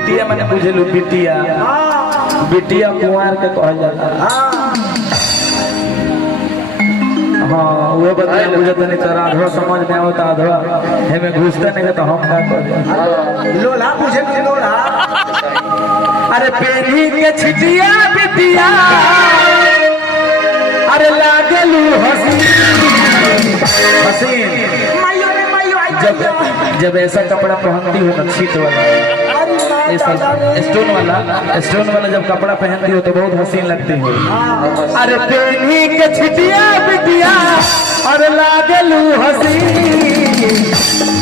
बिटिया मैंने बुझेलू बिटिया बिटिया कुंवर के कहल जाला। हाँ वो बता बुझत नहीं तो आधवा समझ में आवता आधवा हमें घुसता नहीं तो हम का कर लोला पूछे लोला। अरे पेनी के छिटिया बिटिया अरे लागलू हसीन हसीन जब ऐसा कपड़ा पहनती हो ना छीट वाला स्टोन वाला जब कपड़ा पहनती हो तो बहुत हसीन लगती हो। अरे पेनी के छिटिया बिटिया और लागलू हसीन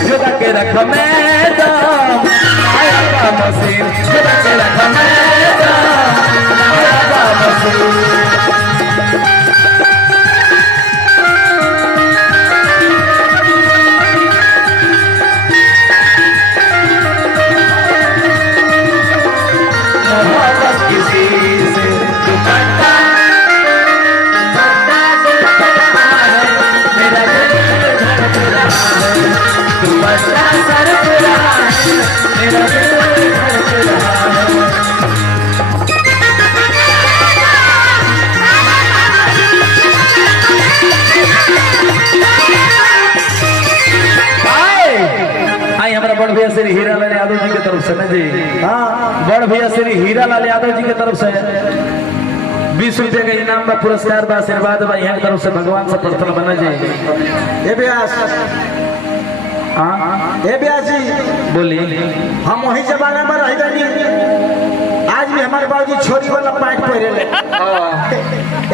जुदा के रख मैडम आया का मसीन जुदा के रख मैडम आया का मसीन। बड़ भैया श्री हीरालाल यादव जी की तरफ से ना जी। बड़ भैया श्री हीरालाल यादव जी की तरफ से 20 रुपये का इनाम का पुरस्कार बा आशीर्वाद बा यहाँ की तरफ से भगवान से प्रार्थना बना जी। ए व्यास जी बोली हम वही जमाना में रह गई। आज भी हमारे बाबूजी छोरी वाला पैंट पहरे ले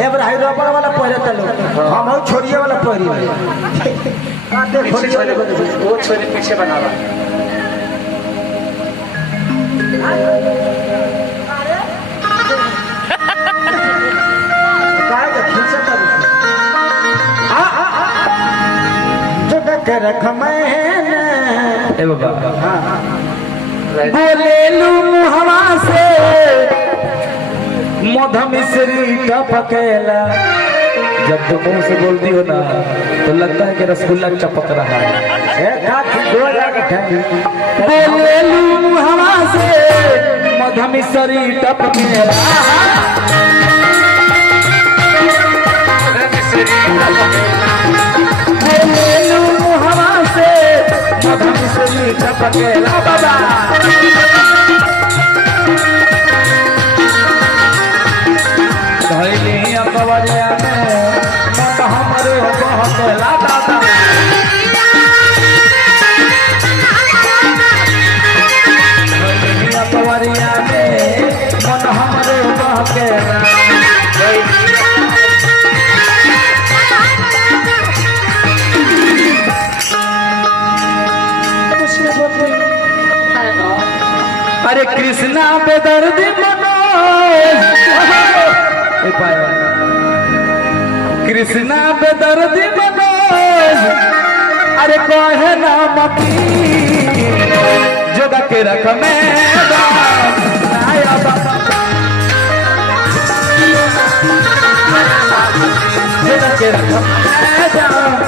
एब रही रबड़ वाला पहरे तलो हम हो छोरिया वाला पहरी वो छोरी पीछे बना रहा। बोले लू हवा से मधमिश्री टपकेला जब तुम मुंह से बोलती हो ना तो लगता है कि रसगुल्ला चपक रहा है। बोले लू हवा से मधमिश्री टपकेला बोले लू हवा से मधमिश्री टपकेला बाबा धैली अकबरिया में मत हमरो बहकेला दादा धैली अकबरिया में मन हमरो बहकेला अरे कृष्णा बेदर्दी मनोज कृष्णा बेदर्दी मनोज अरे कहे ना मकी जोगा के रख मैडम आया बाबा जोगा के रख मैडम